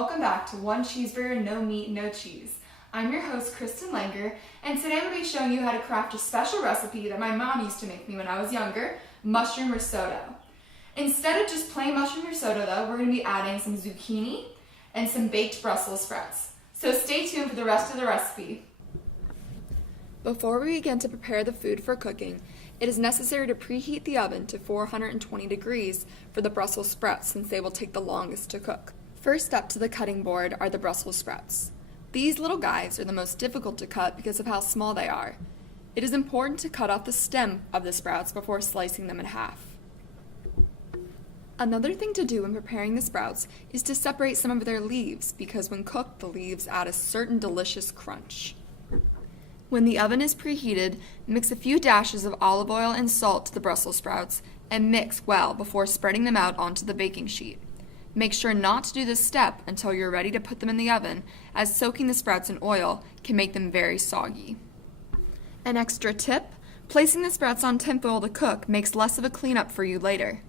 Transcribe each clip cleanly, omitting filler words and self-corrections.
welcome back to One Cheeseburger, No Meat, No Cheese. I'm your host, Kristen Langer, and today I'm going to be showing you how to craft a special recipe that my mom used to make me when I was younger, mushroom risotto. Instead of just plain mushroom risotto though, we're going to be adding some zucchini and some baked Brussels sprouts. So stay tuned for the rest of the recipe. Before we begin to prepare the food for cooking, it is necessary to preheat the oven to 420 degrees for the Brussels sprouts since they will take the longest to cook. First up to the cutting board are the Brussels sprouts. These little guys are the most difficult to cut because of how small they are. It is important to cut off the stem of the sprouts before slicing them in half. Another thing to do when preparing the sprouts is to separate some of their leaves because when cooked, the leaves add a certain delicious crunch. When the oven is preheated, mix a few dashes of olive oil and salt to the Brussels sprouts and mix well before spreading them out onto the baking sheet. Make sure not to do this step until you're ready to put them in the oven, as soaking the sprouts in oil can make them very soggy. An extra tip, placing the sprouts on tinfoil to cook makes less of a cleanup for you later.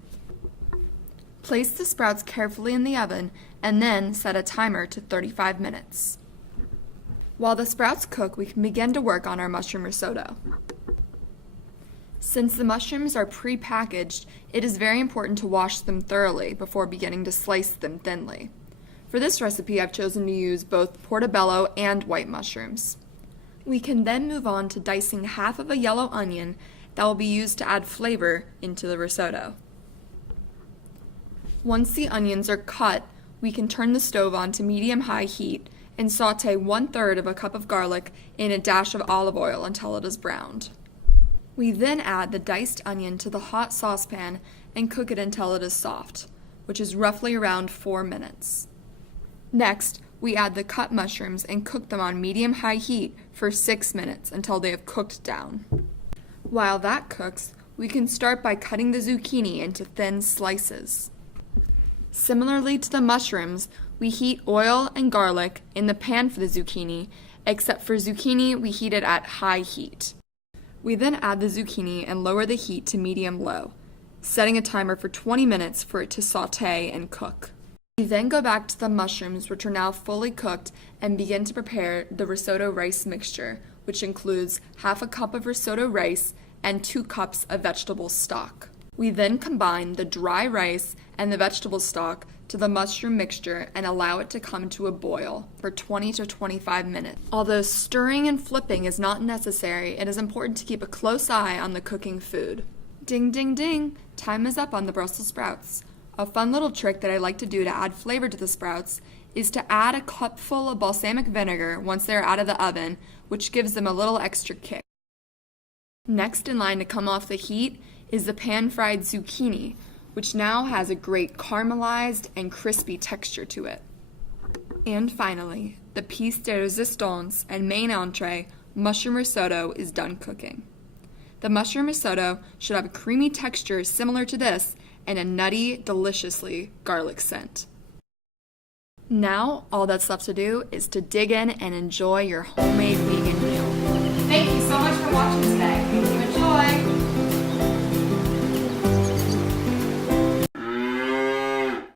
Place the sprouts carefully in the oven and then set a timer to 35 minutes. While the sprouts cook, we can begin to work on our mushroom risotto. Since the mushrooms are pre-packaged, it is very important to wash them thoroughly before beginning to slice them thinly. For this recipe, I've chosen to use both portobello and white mushrooms. We can then move on to dicing half of a yellow onion that will be used to add flavor into the risotto. Once the onions are cut, we can turn the stove on to medium-high heat and saute 1/3 of a cup of garlic in a dash of olive oil until it is browned. We then add the diced onion to the hot saucepan and cook it until it is soft, which is roughly around 4 minutes. Next, we add the cut mushrooms and cook them on medium-high heat for 6 minutes until they have cooked down. While that cooks, we can start by cutting the zucchini into thin slices. Similarly to the mushrooms, we heat oil and garlic in the pan for the zucchini, except for zucchini we heat it at high heat. We then add the zucchini and lower the heat to medium-low, setting a timer for 20 minutes for it to saute and cook. We then go back to the mushrooms, which are now fully cooked, and begin to prepare the risotto rice mixture, which includes half a cup of risotto rice and 2 cups of vegetable stock. We then combine the dry rice and the vegetable stock to the mushroom mixture and allow it to come to a boil for 20 to 25 minutes. Although stirring and flipping is not necessary, it is important to keep a close eye on the cooking food. Ding, ding, ding! Time is up on the Brussels sprouts. A fun little trick that I like to do to add flavor to the sprouts is to add a cupful of balsamic vinegar once they're out of the oven, which gives them a little extra kick. Next in line to come off the heat is the pan-fried zucchini, which now has a great caramelized and crispy texture to it. And finally, the piece de resistance and main entree, mushroom risotto, is done cooking. The mushroom risotto should have a creamy texture similar to this and a nutty, deliciously garlic scent. Now, all that's left to do is to dig in and enjoy your homemade vegan meal. Thank you so much for watching today. Enjoy!